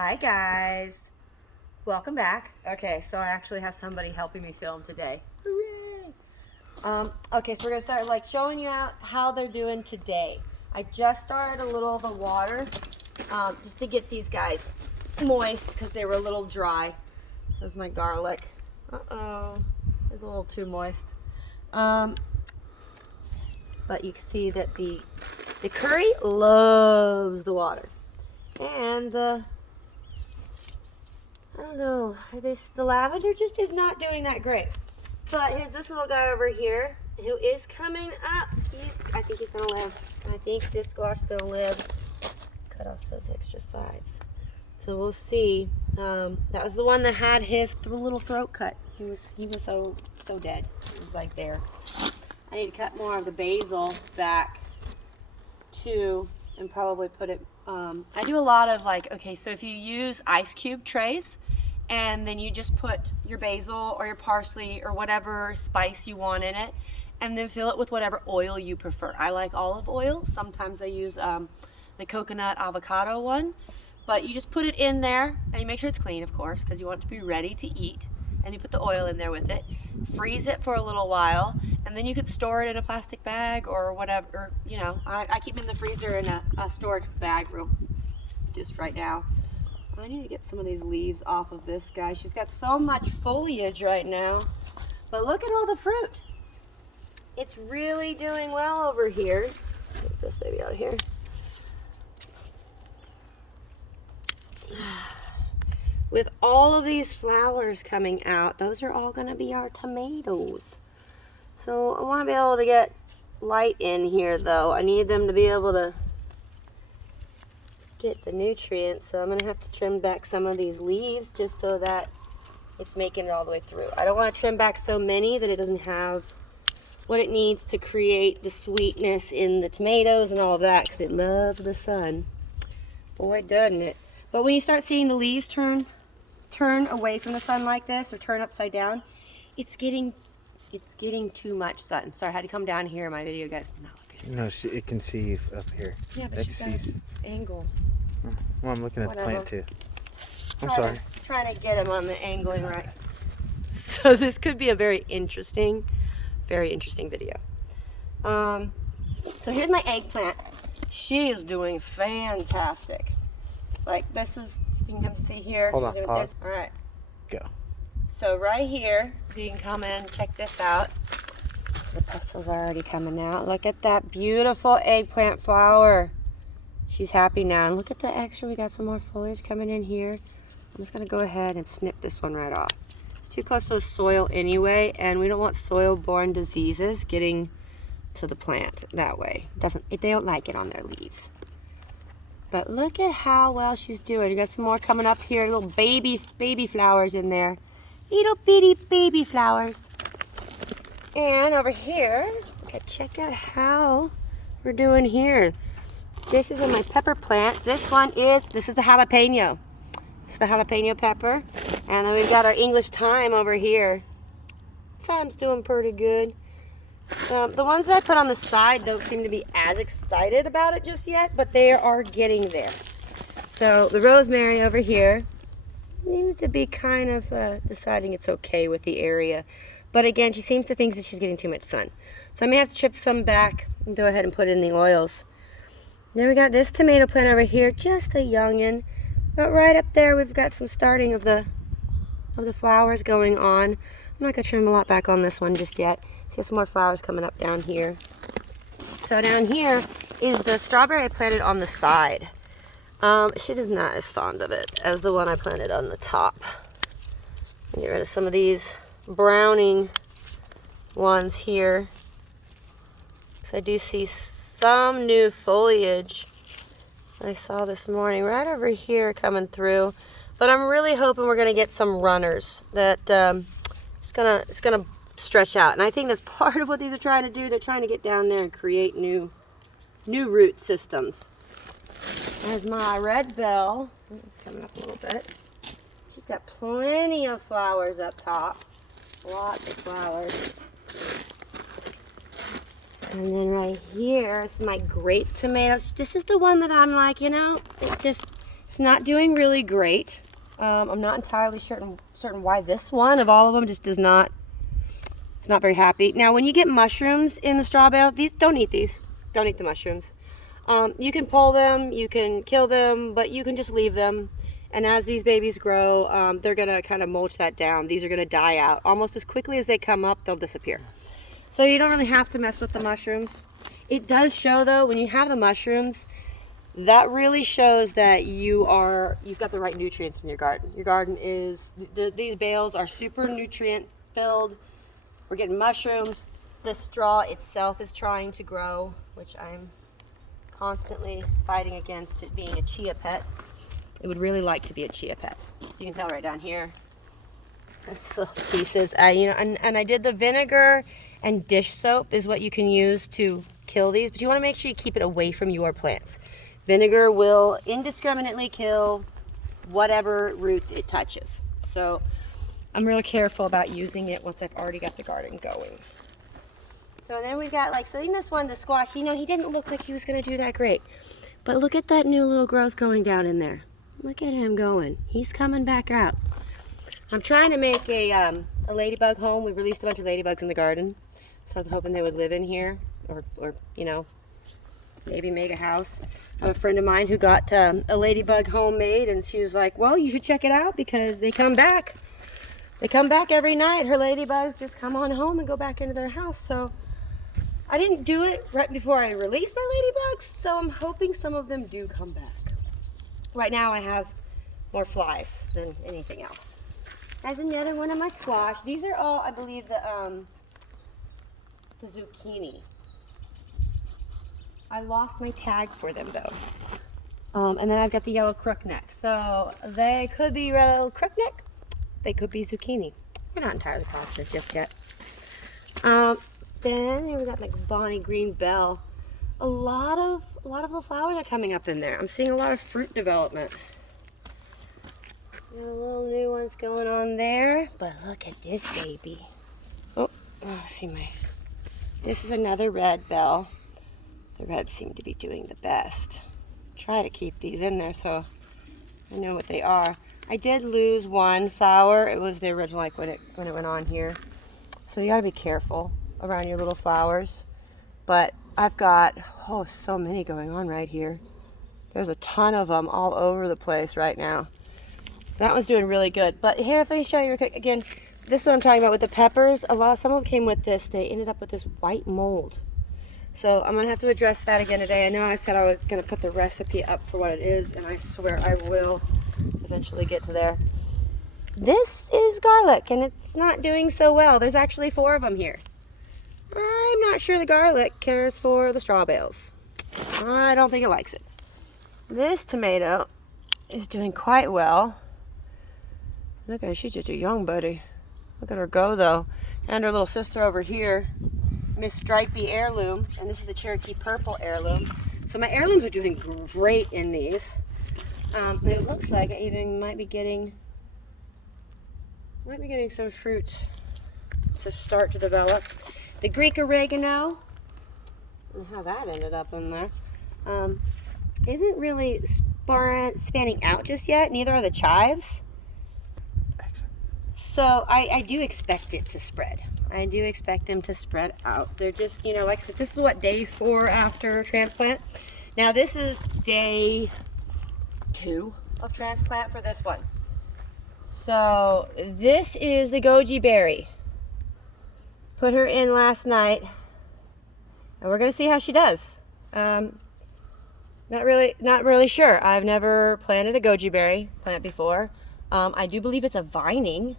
Hi guys, welcome back. Okay, so I actually have somebody helping me film today. Hooray! Okay, so we're gonna start like showing you out how they're doing today. I just started a little of the water just to get these guys moist because they were a little dry. So is my garlic. It's a little too moist. But you can see that the curry loves the water, and I don't know, the lavender just is not doing that great. But here's this little guy over here who is coming up. I think he's gonna live. I think this squash is gonna live. Cut off those extra sides. So we'll see. That was the one that had his little throat cut. He was so dead. He was like there. I need to cut more of the basil back too, and probably put it. I do a lot of okay, so if you use ice cube trays, and then you just put your basil or your parsley or whatever spice you want in it, and then fill it with whatever oil you prefer. I like olive oil. Sometimes I use the coconut avocado one, but you just put it in there, and you make sure it's clean, of course, because you want it to be ready to eat. And you put the oil in there with it, freeze it for a little while, and then you could store it in a plastic bag or whatever. You know, I keep it in the freezer in a storage bag just right now. I need to get some of these leaves off of this guy. She's got so much foliage right now, but look at all the fruit. It's really doing well over here. Get this baby out of here. With all of these flowers coming out, those are all going to be our tomatoes. So I want to be able to get light in here though. I need them to be able to get the nutrients, so I'm going to have to trim back some of these leaves just so that it's making it all the way through. I don't want to trim back so many that it doesn't have what it needs to create the sweetness in the tomatoes and all of that, because it loves the sun. Boy, doesn't it. But when you start seeing the leaves turn away from the sun like this, or turn upside down, it's getting too much sun. Sorry, I had to come down here. My video guys not looking. No, it can see you up here. Yeah, but she's got an angle. Well, I'm looking at the plant too. I'm sorry. Trying to get him on the angling right. So this could be a very interesting video. So here's my eggplant. She is doing fantastic. Like this is, if you can come see here. Hold on, pause. All right. Go. So right here, you can come in, check this out. The pestles are already coming out. Look at that beautiful eggplant flower. She's happy now. And look at the extra. We got some more foliage coming in here. I'm just going to go ahead and snip this one right off. It's too close to the soil anyway, and we don't want soil-borne diseases getting to the plant that way. They don't like it on their leaves. But look at how well she's doing. We got some more coming up here. Little baby flowers in there. Little bitty baby flowers. And over here, check out how we're doing here. This is in my pepper plant. This is the jalapeno. This is the jalapeno pepper. And then we've got our English thyme over here. Thyme's doing pretty good. The ones that I put on the side don't seem to be as excited about it just yet, but they are getting there. So the rosemary over here seems to be kind of deciding it's okay with the area. But again, she seems to think that she's getting too much sun. So I may have to chip some back and go ahead and put in the oils. Then we got this tomato plant over here, just a youngin'. But right up there, we've got some starting of the flowers going on. I'm not gonna trim a lot back on this one just yet. See some more flowers coming up down here. So down here is the strawberry I planted on the side. She is not as fond of it as the one I planted on the top. Get rid of some of these browning ones here. So I do see some new foliage I saw this morning right over here coming through. But I'm really hoping we're going to get some runners that it's gonna stretch out. And I think that's part of what these are trying to do. They're trying to get down there and create new root systems. There's my red bell. It's coming up a little bit. She's got plenty of flowers up top. Lots of flowers. And then right here is my grape tomatoes. This is the one that I'm like, it's It's not doing really great. I'm not entirely certain why this one of all of them just does not. It's not very happy. Now, when you get mushrooms in the straw bale, don't eat these. Don't eat the mushrooms. You can pull them, you can kill them, but you can just leave them. And as these babies grow, they're going to kind of mulch that down. These are going to die out. Almost as quickly as they come up, they'll disappear. So you don't really have to mess with the mushrooms. It does show, though, when you have the mushrooms, that really shows that you've got the right nutrients in your garden. Your garden is, these bales are super nutrient filled. We're getting mushrooms. The straw itself is trying to grow, which I'm constantly fighting against it being a chia pet. It would really like to be a chia pet. So you can tell right down here, little pieces. And I did the vinegar and dish soap is what you can use to kill these, but you want to make sure you keep it away from your plants. Vinegar will indiscriminately kill whatever roots it touches. So I'm real careful about using it once I've already got the garden going. So then we've got so in this one, the squash, he didn't look like he was going to do that great. But look at that new little growth going down in there. Look at him going. He's coming back out. I'm trying to make a ladybug home. We released a bunch of ladybugs in the garden. So I'm hoping they would live in here or maybe make a house. I have a friend of mine who got a ladybug home made, and she was like, well, you should check it out because they come back. They come back every night. Her ladybugs just come on home and go back into their house. So I didn't do it right before I released my ladybugs, so I'm hoping some of them do come back. Right now I have more flies than anything else. There's another one of my squash. These are all, I believe, the zucchini. I lost my tag for them though. And then I've got the yellow crookneck. So they could be yellow crookneck. They could be zucchini. We're not entirely positive just yet. Then here we got my Bonnie Green Bell. A lot of the flowers are coming up in there. I'm seeing a lot of fruit development. Got a little new ones going on there, but look at this baby. Oh, this is another red bell. The reds seem to be doing the best. Try to keep these in there so I know what they are. I did lose one flower. It was the original, when it went on here. So you gotta be careful around your little flowers. But I've got, so many going on right here. There's a ton of them all over the place right now. That one's doing really good. But here, if I show you real quick, again, this is what I'm talking about with the peppers. Some of them came with this. They ended up with this white mold. So I'm going to have to address that again today. I know I said I was going to put the recipe up for what it is, and I swear I will eventually get to there. This is garlic, and it's not doing so well. There's actually 4 of them here. I'm not sure the garlic cares for the straw bales. I don't think it likes it. This tomato is doing quite well. Look at her, she's just a young buddy. Look at her go though. And her little sister over here, Miss Stripey Heirloom, and this is the Cherokee Purple Heirloom. So my heirlooms are doing great in these. It looks like I even might be getting some fruit to start to develop. The Greek oregano, and how that ended up in there, isn't really spanning out just yet. Neither are the chives. So I do expect it to spread. I do expect them to spread out. They're just, like I said, this is what, day 4 after transplant. Now this is day 2 of transplant for this one. So this is the goji berry. Put her in last night, and we're gonna see how she does. Not really sure. I've never planted a goji berry plant before. I do believe it's a vining,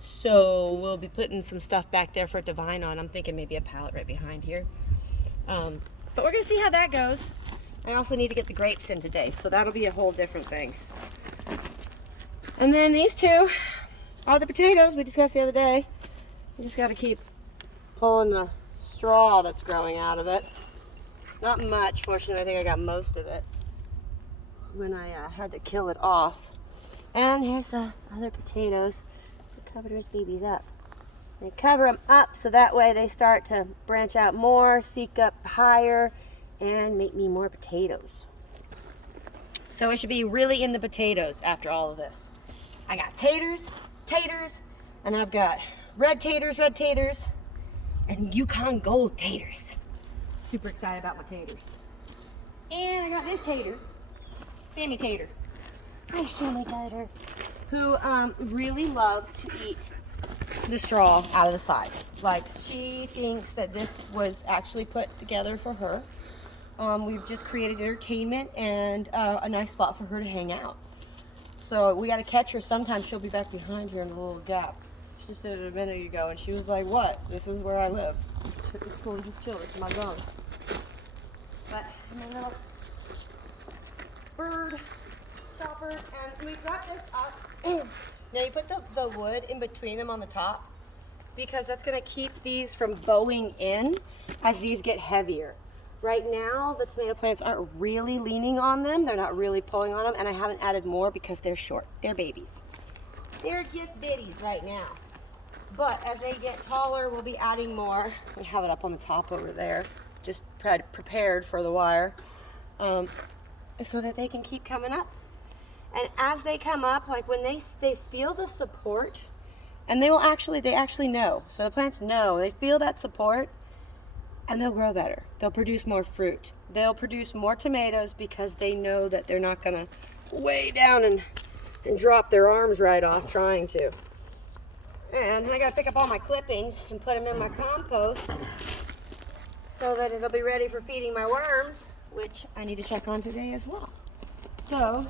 so we'll be putting some stuff back there for it to vine on. I'm thinking maybe a pallet right behind here. But we're gonna see how that goes. I also need to get the grapes in today, so that'll be a whole different thing. And then these 2 are the potatoes we discussed the other day. You just got to keep pulling the straw that's growing out of it. Not much, fortunately. I think I got most of it when I had to kill it off. And here's the other potatoes. I covered those babies up. They cover them up so that way they start to branch out more, seek up higher, and make me more potatoes. So it should be really in the potatoes after all of this. I got taters, and I've got red taters, and Yukon Gold taters. Super excited about my taters. And I got this tater, Sammy Tater. Hi, Sammy Tater. Who really loves to eat the straw out of the sides. Like, she thinks that this was actually put together for her. We've just created entertainment and a nice spot for her to hang out. So we got to catch her sometime. She'll be back behind here in a little gap. She just did it a minute ago, and she was like, "What? This is where I live. It's cool to just chill. It's my bones." But my little bird stopper, and we've got this up. Now you put the wood in between them on the top because that's going to keep these from bowing in as these get heavier. Right now, the tomato plants aren't really leaning on them. They're not really pulling on them, and I haven't added more because they're short. They're babies. They're just biddies right now. But as they get taller, we'll be adding more. We have it up on the top over there, just prepared for the wire, so that they can keep coming up. And as they come up, like when they feel the support, and they actually know. So the plants know, they feel that support, and they'll grow better. They'll produce more fruit. They'll produce more tomatoes because they know that they're not gonna way down and drop their arms right off trying to. And I gotta pick up all my clippings and put them in my compost so that it'll be ready for feeding my worms, which I need to check on today as well. So,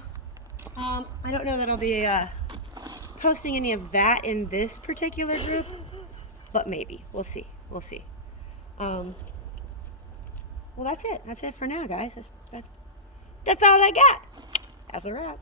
I don't know that I'll be posting any of that in this particular group, but maybe. We'll see. Well, that's it. That's it for now, guys. That's all I got. That's a wrap.